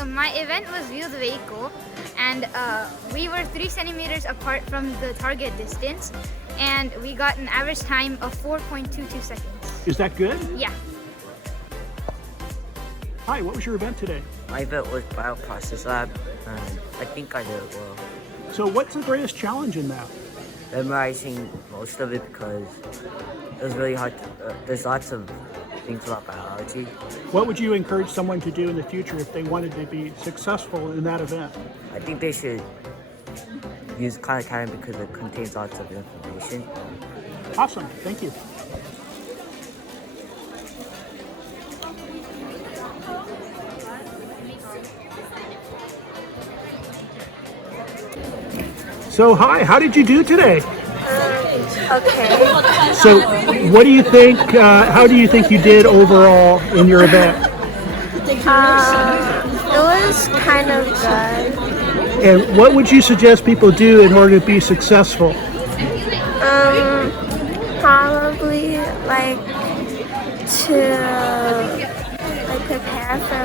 So my event was View the Vehicle, and we were 3 centimeters apart from the target distance, and we got an average time of 4.22 seconds. Is that good? Yeah. Hi, what was your event today? My event was Bioprocess Lab, and I think I did well. So what's the greatest challenge in that? Memorizing most of it because it was really hard. There's lots of things about biology. What would you encourage someone to do in the future if they wanted to be successful in that event? I think they should use Khan Academy because it contains lots of information. Awesome, thank you. So hi, how did you do today? Okay. So what do you think, how do you think you did overall in your event? It was kind of good. And what would you suggest people do in order to be successful? Probably like to prepare for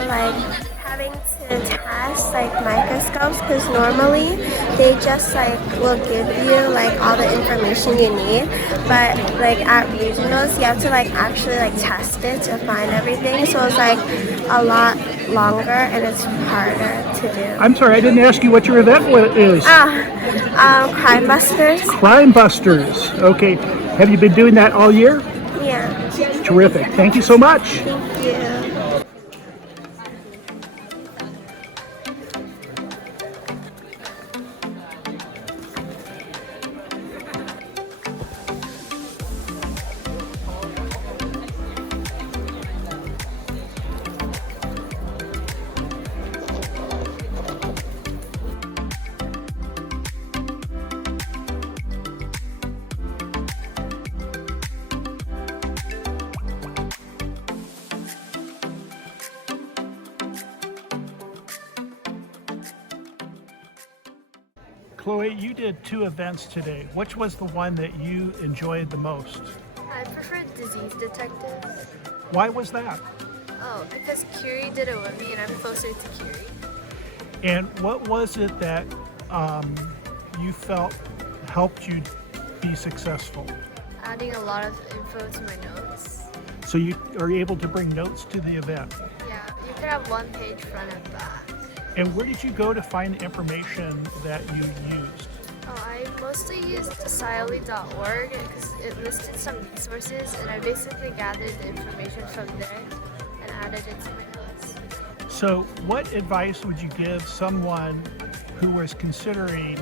having to test microscopes, because normally they just will give you all the information you need, but at regionals you have to actually test it to find everything, so it's a lot longer and it's harder to do. I'm sorry, I didn't ask you what your event is. Crime Busters. Crime Busters. Okay. Have you been doing that all year? Yeah. Terrific. Thank you so much. Thank you. Chloe, you did 2 events today. Which was the one that you enjoyed the most? I prefer Disease Detective. Why was that? Oh, because Curie did it with me and I'm closer to Curie. And what was it that you felt helped you be successful? Adding a lot of info to my notes. So you are able to bring notes to the event. Yeah, you could have 1 page front and back. And where did you go to find the information that you used? Oh, I mostly used SciOly.org because it listed some resources, and I basically gathered the information from there and added it to my notes. So what advice would you give someone who was considering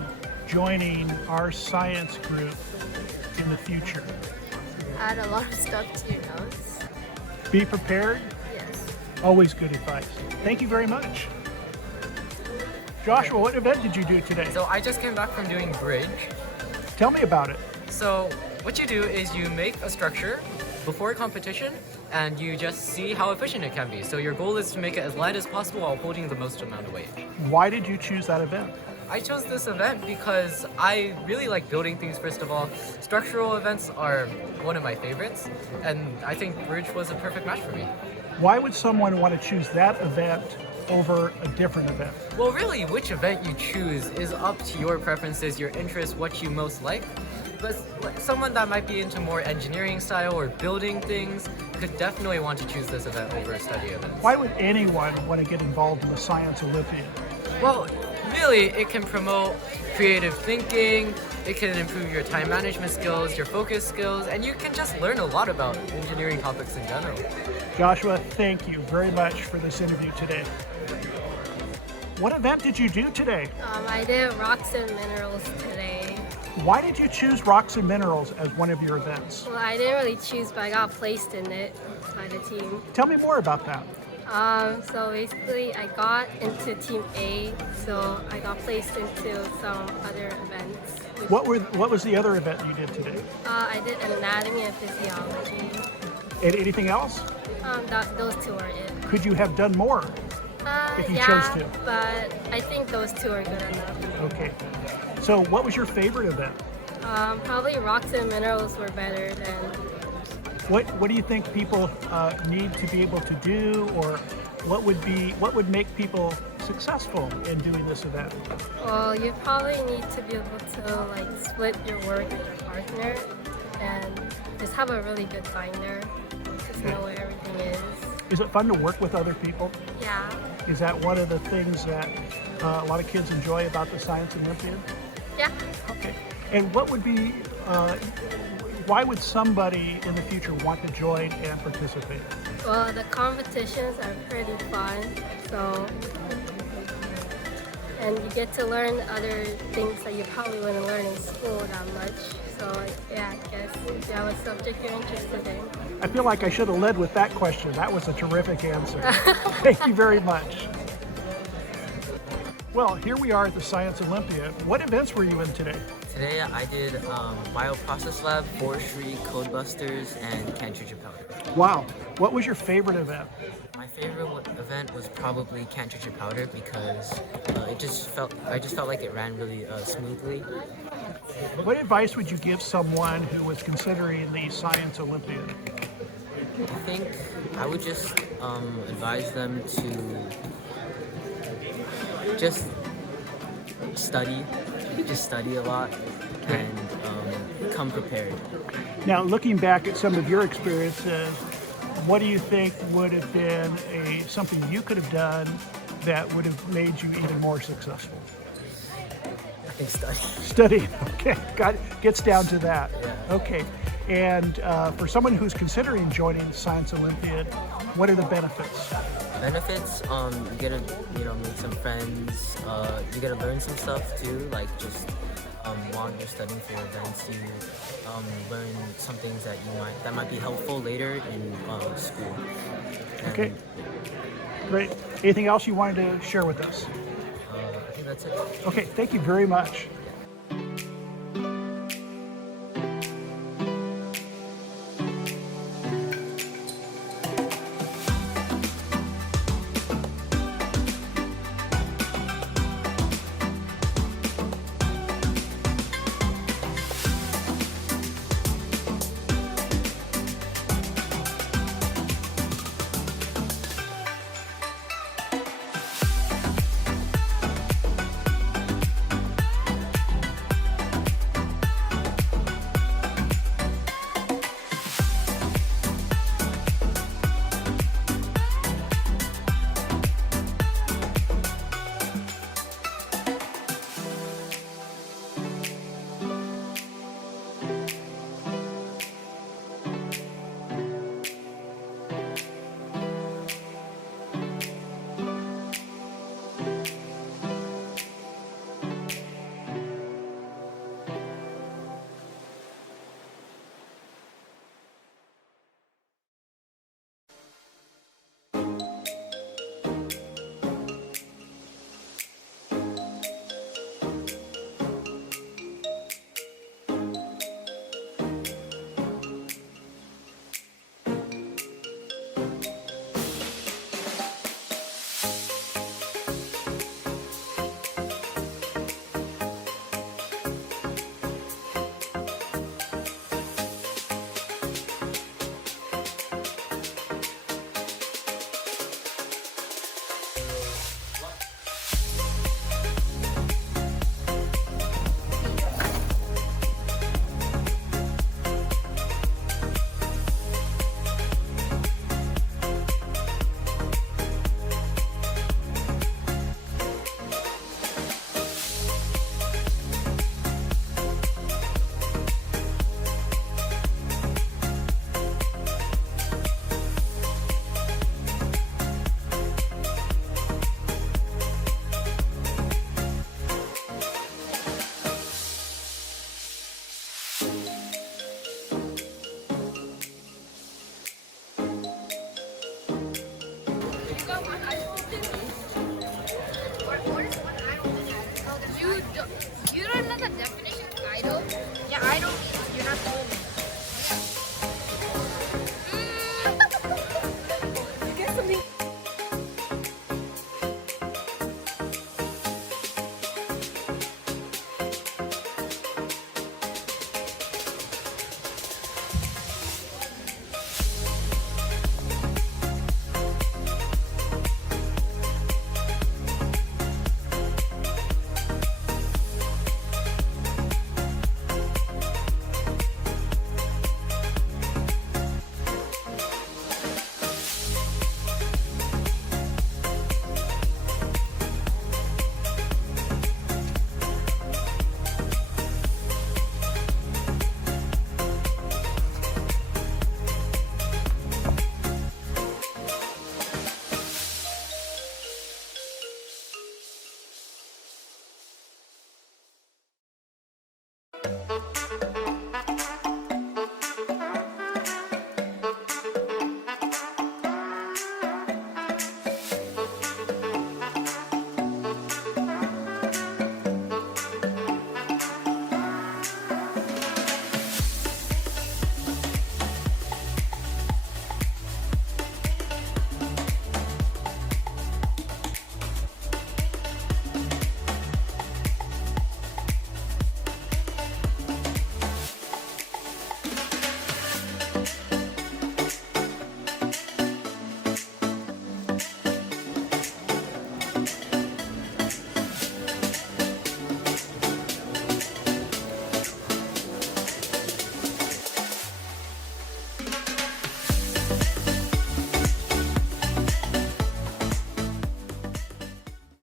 joining our science group in the future? Add a lot of stuff to your notes. Be prepared. Yes. Always good advice. Thank you very much. Joshua, what event did you do today? So I just came back from doing bridge. Tell me about it. So what you do is you make a structure before a competition and you just see how efficient it can be. So your goal is to make it as light as possible while holding the most amount of weight. Why did you choose that event? I chose this event because I really like building things, first of all. Structural events are one of my favorites, and I think bridge was a perfect match for me. Why would someone want to choose that event over a different event? Well, really, which event you choose is up to your preferences, your interests, what you most like. But someone that might be into more engineering style or building things could definitely want to choose this event over study events. Why would anyone want to get involved in the Science Olympiad? Well, really, it can promote creative thinking, it can improve your time management skills, your focus skills, and you can just learn a lot about engineering topics in general. Joshua, thank you very much for this interview today. What event did you do today? I did Rocks and Minerals today. Why did you choose Rocks and Minerals as one of your events? Well, I didn't really choose, but I got placed in it by the team. Tell me more about that. So basically I got into Team A, so I got placed into some other events. What was the other event you did today? I did Anatomy and Physiology. And anything else? Those 2 are it. Could you have done more if you Yeah, chose to? but I think those 2 are good enough. Okay. So what was your favorite event? Probably Rocks and Minerals were better than. What do you think people need to be able to do, or what would make people successful in doing this event? Well, you probably need to be able to like split your work with your partner and just have a really good binder. Just know where everything is. Is it fun to work with other people? Yeah. Is that one of the things that a lot of kids enjoy about the Science Olympiad? Yeah. Okay. And what would be, why would somebody in the future want to join and participate? Well, the competitions are pretty fun. So, and you get to learn other things that you probably wouldn't learn in school that much. So yeah, I guess if you have a subject you're interested in. I feel like I should have led with that question. That was a terrific answer. Thank you very much. Well, here we are at the Science Olympiad. What events were you in today? Today I did Bioprocess Lab, Forestry, Codebusters, and Cantridge Powder. Wow. What was your favorite event? My favorite event was probably Cantridge Powder because I just felt like it ran really smoothly. What advice would you give someone who was considering the Science Olympiad? I think I would just advise them to just study a lot and come prepared. Now, looking back at some of your experiences, what do you think would have been something you could have done that would have made you even more successful? I think study. Study, okay, gets down to that. Yeah. Okay, and for someone who's considering joining the Science Olympiad, what are the benefits? Benefits, you get to meet some friends, you get to learn some stuff too, like just while you're studying for your events, you learn some things that might be helpful later in school. Okay, great. Anything else you wanted to share with us? I think that's it. Okay, thank you very much.